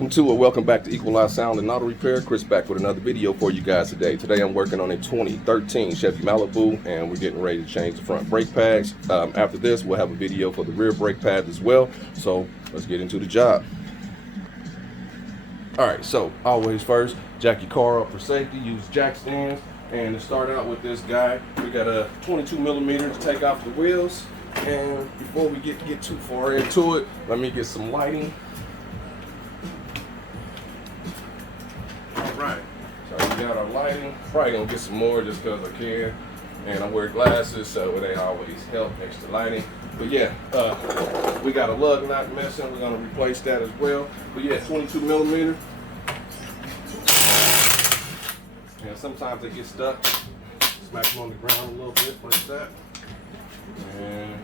Welcome back to Equalized Sound and Auto Repair. Chris back with another video for you guys today. Today I'm working on a 2013 Chevy Malibu and we're getting ready to change the front brake pads. After this we'll have a video for the rear brake pads as well. So let's get into the job. Alright, so always first, jack your car up for safety, use jack stands. And to start out with this guy, we got a 22mm to take off the wheels. And before we get too far into it, let me get some lighting. Right, so we got our lighting. Probably gonna get some more just because I can. And I wear glasses, so it ain't always help next to lighting. But yeah, we got a lug nut missing. We're gonna replace that as well. But yeah, 22mm. And sometimes they get stuck. Smack them on the ground a little bit like that. And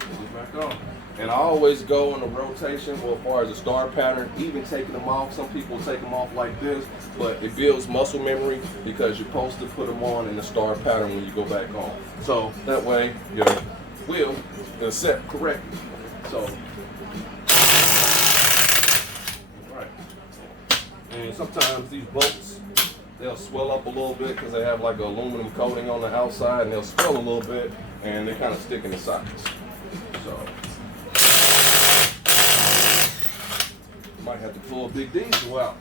put it back on. And I always go in a rotation as far as the star pattern, even taking them off. Some people take them off like this, but it builds muscle memory because you're supposed to put them on in the star pattern when you go back on. So that way your wheel is set correctly. So, right. And sometimes these bolts, they'll swell up a little bit because they have like an aluminum coating on the outside, and they'll swell a little bit and they kind of stick in the sockets. So might have to pull a big diesel out.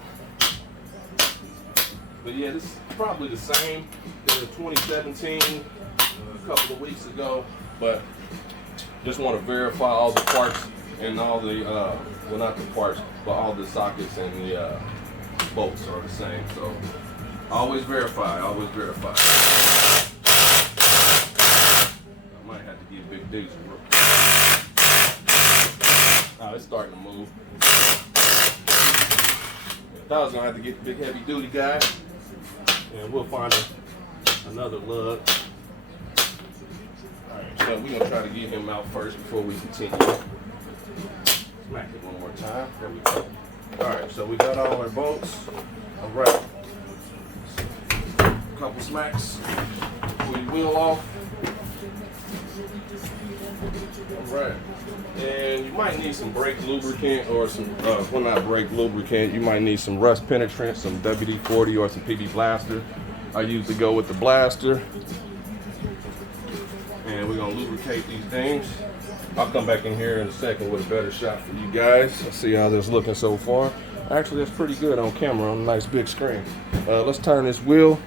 But yeah, this is probably the same as 2017 a couple of weeks ago, but just want to verify all the parts and all the well, not the parts, but all the sockets and the bolts are the same. So always verify, always verify. I might have to get big diesel. Oh, it's starting to move. I was gonna have to get the big heavy duty guy, and we'll find another lug. Alright, so we're gonna try to get him out first before we continue. Smack it one more time. There we go. Alright, so we got all our bolts. Alright. A couple smacks. Pull your wheel off. Alright. And you might need some brake lubricant or some, well, not brake lubricant, you might need some rust penetrant, some WD-40 or some PB Blaster. I usually go with the Blaster. And we're going to lubricate these things. I'll come back in here in a second with a better shot for you guys. Let's see how this is looking so far. Actually, that's pretty good on camera on a nice big screen. Let's turn this wheel.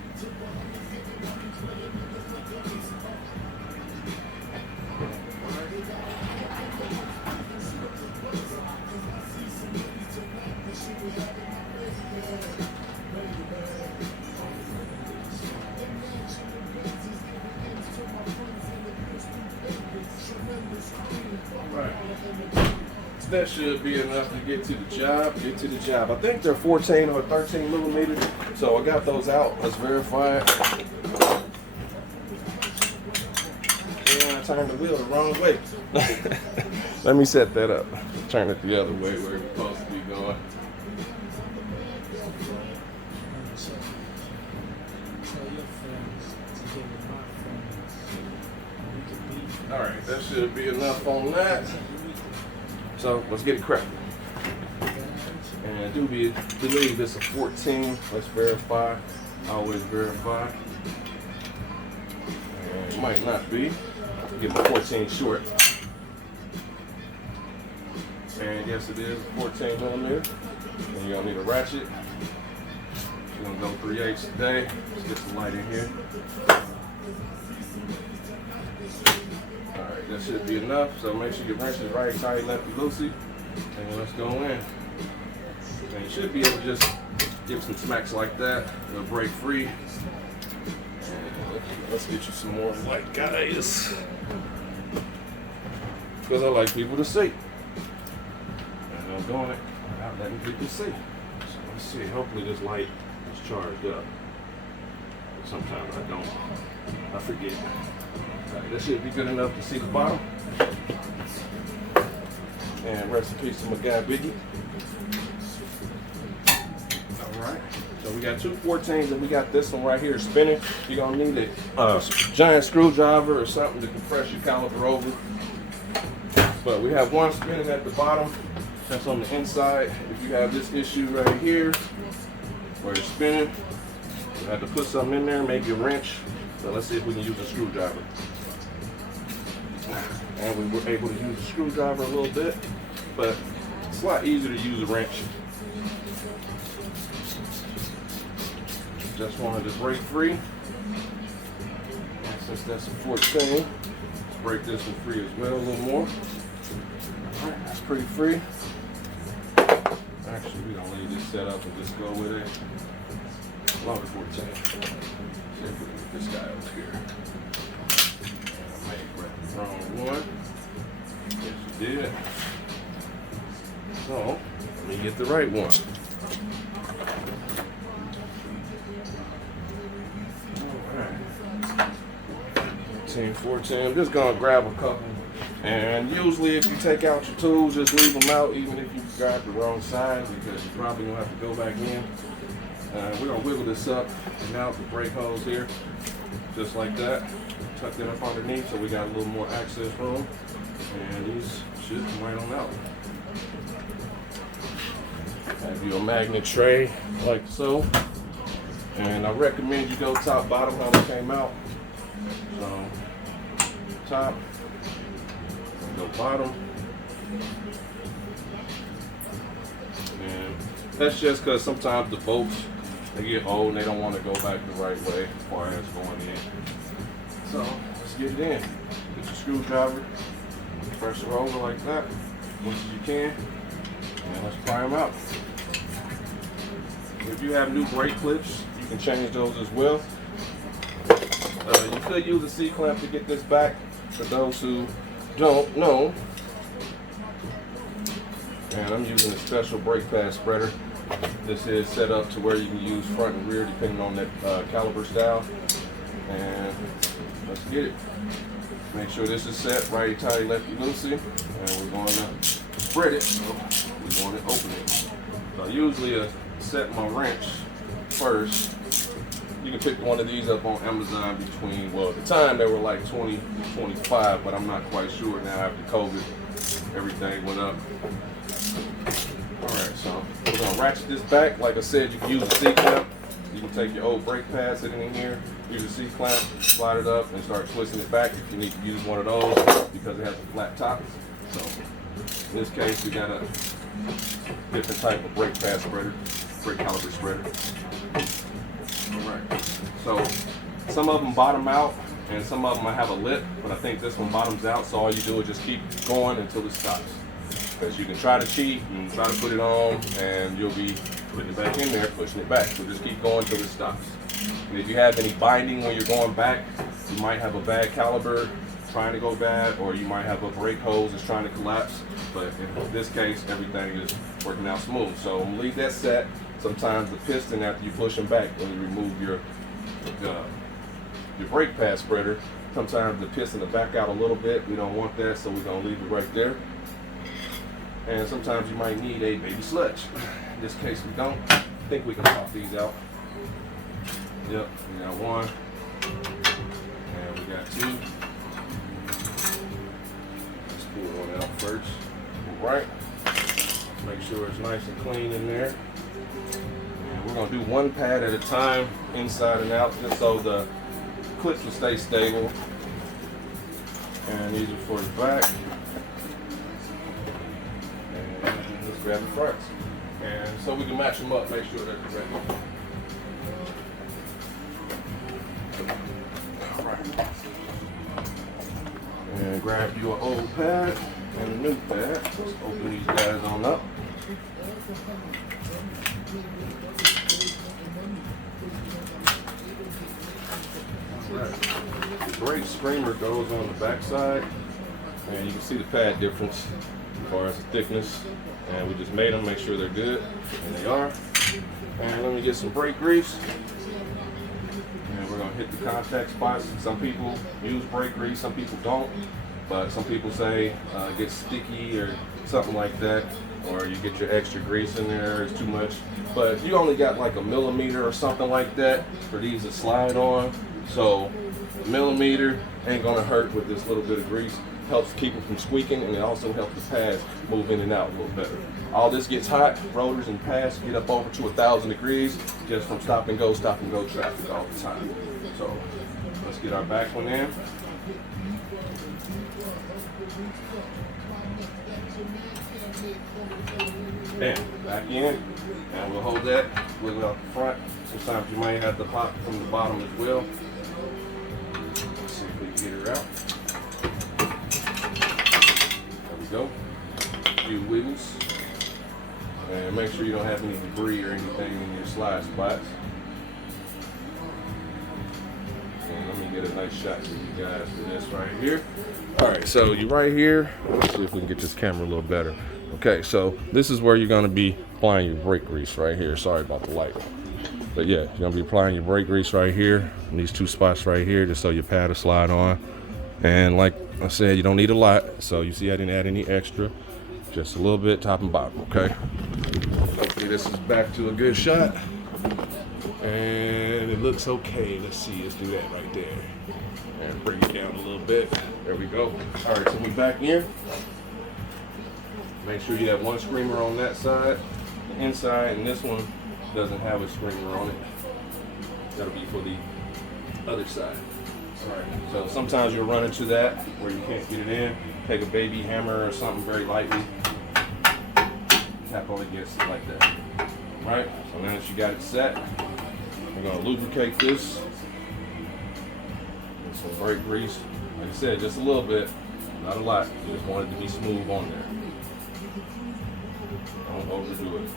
That should be enough to get to the job. I think they're 14 or 13mm. So I got those out. Let's verify it. Yeah, I turned the wheel the wrong way. Let me set that up. Turn it the other way where it's supposed to be going. Alright, that should be enough on that. So let's get it cracking. And I do believe it's a 14. Let's verify. Always verify. And it might not be. Get my 14 short. And yes, it is 14mm. And you're gonna need a ratchet. We're gonna go 3/8 today. Let's get some light in here. Alright, that should be enough. So make sure your wrench is right, tight, lefty, loosey. And let's go in. And you should be able to just give some smacks like that. It'll break free. And let's get you some more light, guys. Because I like people to see. And I'm doing it without letting people see. So let's see. Hopefully this light is charged up. Sometimes I don't. I forget. Right, that should be good enough to see the bottom. And rest in peace to my guy Biggie. Alright, so we got two 14s and we got this one right here spinning. You're going to need a giant screwdriver or something to compress your caliper over. But we have one spinning at the bottom That's on the inside. If you have this issue right here, where it's spinning, you have to put something in there, maybe a wrench. So let's see if we can use a screwdriver. And we were able to use a screwdriver a little bit, but it's a lot easier to use a wrench. Just wanted to break free. And since that's a 14, let's break this one free as well a little more. Alright, that's pretty free. Actually, we're gonna leave this set up and just go with it. Longer 14. See if we can get this guy over here. And I may grab the wrong one. Yes, you did. So, let me get the right one. Alright. 14. I'm just gonna grab a couple. And usually if you take out your tools, just leave them out even if you got the wrong size, because you're probably gonna have to go back in. We're gonna wiggle this up and out the brake hose here, just like that. Tuck it up underneath so we got a little more access room. And these should come right on out. Have you a magnet tray like so. And I recommend you go top bottom how they came out. So top, go bottom. And that's just because sometimes the bolts, they get old and they don't want to go back the right way as far as going in. So let's get it in. Get your screwdriver, press it over like that, as much as you can, and let's pry them out. If you have new brake clips, you can change those as well. You could use a C-clamp to get this back. For those who don't know, and I'm using a special brake pad spreader. This is set up to where you can use front and rear depending on that caliper style. And let's get it. Make sure this is set righty tighty lefty loosey, and we're going to spread it. So we're going to open it. So I usually set my wrench first. You can pick one of these up on Amazon between, well, at the time they were like 20, 25, but I'm not quite sure now after COVID, everything went up. All right, so we're gonna ratchet this back. Like I said, you can use a C-clamp. You can take your old brake pad sitting in here, use a C-clamp, slide it up, and start twisting it back if you need to use one of those because it has a flat top. So in this case, we got a different type of brake pad spreader, brake caliper spreader. Alright, so some of them bottom out and some of them have a lip, but I think this one bottoms out, so all you do is just keep going until it stops. Because you can try to cheat and try to put it on and you'll be putting it back in there, pushing it back. So just keep going until it stops. And if you have any binding when you're going back, you might have a bad caliper trying to go bad, or you might have a brake hose that's trying to collapse. But in this case, everything is working out smooth. So I'm gonna leave that set. Sometimes the piston, after you push them back, when you remove your brake pad spreader, sometimes the piston will back out a little bit. We don't want that, so we're gonna leave it right there. And sometimes you might need a baby sledge. In this case, we don't. I think we can pop these out. Yep, we got one, and we got two. Let's pull one out first. All right. Make sure it's nice and clean in there. And we're gonna do one pad at a time, inside and out, just so the clips will stay stable. And these are for the back. And let's grab the fronts. And so we can match them up, make sure they're correct. All right. And grab you an old pad and a new pad. Let's open these guys on up. Right. The brake screamer goes on the back side, and you can see the pad difference as far as the thickness. And we just made them, make sure they're good, and they are. And let me get some brake grease. And we're gonna hit the contact spots. Some people use brake grease, some people don't. But some people say it gets sticky or something like that, or you get your extra grease in there, it's too much. But you only got like a millimeter or something like that for these to slide on. So a millimeter ain't gonna hurt with this little bit of grease. helps keep them from squeaking, and it also helps the pads move in and out a little better. All this gets hot, rotors and pads get up over to 1,000 degrees just from stop and go traffic all the time. So let's get our back one in. Bam, back in, and we'll hold that, wiggle out the front. Sometimes you might have to pop from the bottom as well. Let's see if we can get her out. There we go. A few wiggles. And make sure you don't have any debris or anything in your slide spots. And let me get a nice shot to you guys for this right here. All right, so you're right here. Let's see if we can get this camera a little better. Okay, so this is where you're gonna be applying your brake grease right here. Sorry about the light. But yeah, you're gonna be applying your brake grease right here in these two spots right here, just so your pad will slide on. And like I said, you don't need a lot. So you see I didn't add any extra, just a little bit top and bottom, okay? Hopefully this is back to a good shot. And it looks okay. Let's see, let's do that right there. And bring it down a little bit. There we go. All right, so we back in. Make sure you have one screamer on that side, the inside, and this one doesn't have a screamer on it. That'll be for the other side. All right, so sometimes you'll run into that where you can't get it in. Take a baby hammer or something very lightly, tap on against it like that. All right, so now that you got it set, we're gonna lubricate this with some brake grease. Like I said, just a little bit, not a lot. You just want it to be smooth on there. Don't overdo it.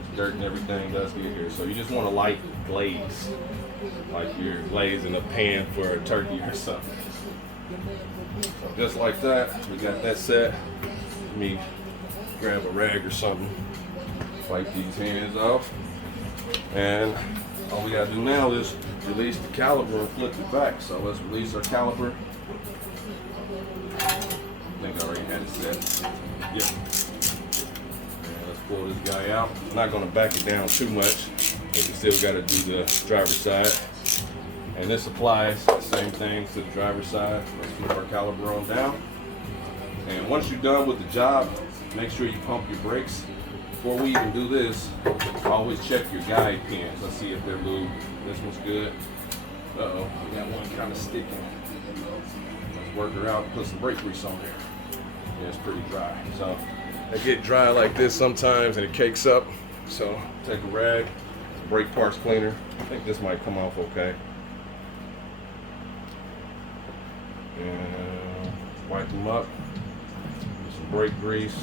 It's dirt and everything does get here. So you just want a light glaze, like you're glazing a pan for a turkey or something. So just like that, we got that set. Let me grab a rag or something, wipe these hands off. And all we gotta do now is release the caliper and flip it back. So let's release our caliper. I think I already had it set. Yep. Pull this guy out. I'm not going to back it down too much, but you still got to do the driver's side. And this applies the same thing to the driver's side. Let's flip our caliper on down. And once you're done with the job, make sure you pump your brakes. Before we even do this, always check your guide pins. Let's see if they're lubed. This one's good. Uh-oh, we got one kind of sticking. Let's work her out and put some brake grease on there. Yeah, it's pretty dry. So they get dry like this sometimes and it cakes up. So take a rag, brake parts cleaner. I think this might come off okay. And wipe them up with some brake grease.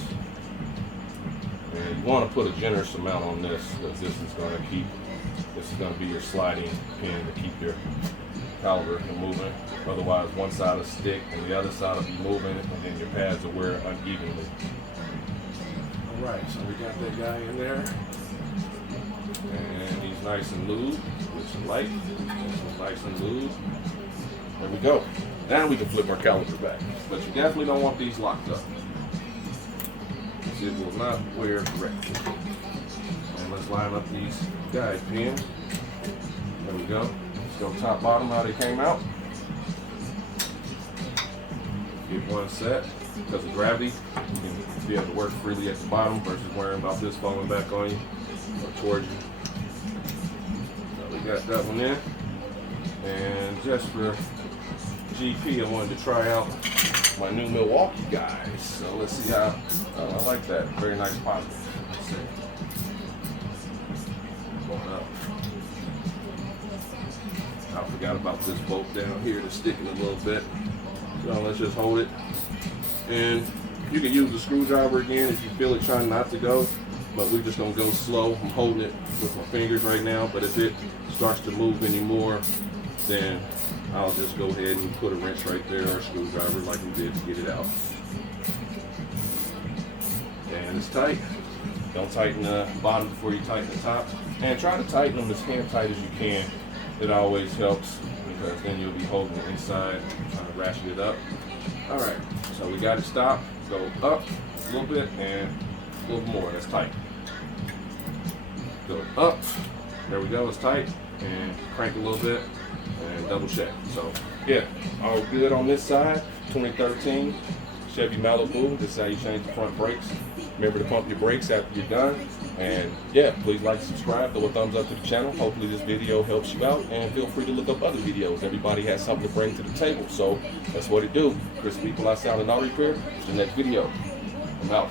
And you want to put a generous amount on this because this is going to be your sliding pin to keep your caliper from moving. Otherwise, one side will stick and the other side will be moving, and then your pads will wear unevenly. All right, so we got that guy in there, and he's nice and lubed with some light. Nice and lubed. There we go. Now we can flip our caliper back, but you definitely don't want these locked up. It will not wear correctly. And let's line up these guide pins. There we go. Let's go top bottom how they came out. Get one set. Because of gravity, you can be able to work freely at the bottom versus worrying about this falling back on you or towards you. So we got that one in. And just for GP, I wanted to try out my new Milwaukee guys. So let's see how, I like that. Very nice positive. Let's see. Going up. I forgot about this bolt down here that's sticking a little bit. So let's just hold it. And you can use the screwdriver again if you feel it trying not to go, but we're just gonna go slow. I'm holding it with my fingers right now, but if it starts to move anymore, then I'll just go ahead and put a wrench right there or a screwdriver like we did to get it out. And it's tight. Don't tighten the bottom before you tighten the top. And try to tighten them as hand tight as you can. It always helps because then you'll be holding the inside, trying to ratchet it up. All right, so we got it stopped. Go up a little bit and a little more. That's tight. Go up. There we go. It's tight. And crank a little bit and double check. So yeah, all good on this side. 2013 Chevy Malibu. This is how you change the front brakes. Remember to pump your brakes after you're done. And yeah, please like, subscribe, throw a thumbs up to the channel. Hopefully this video helps you out, and feel free to look up other videos. Everybody has something to bring to the table, so that's what it do. Chris People, I Sound and Auto Repair. The next video. I'm out.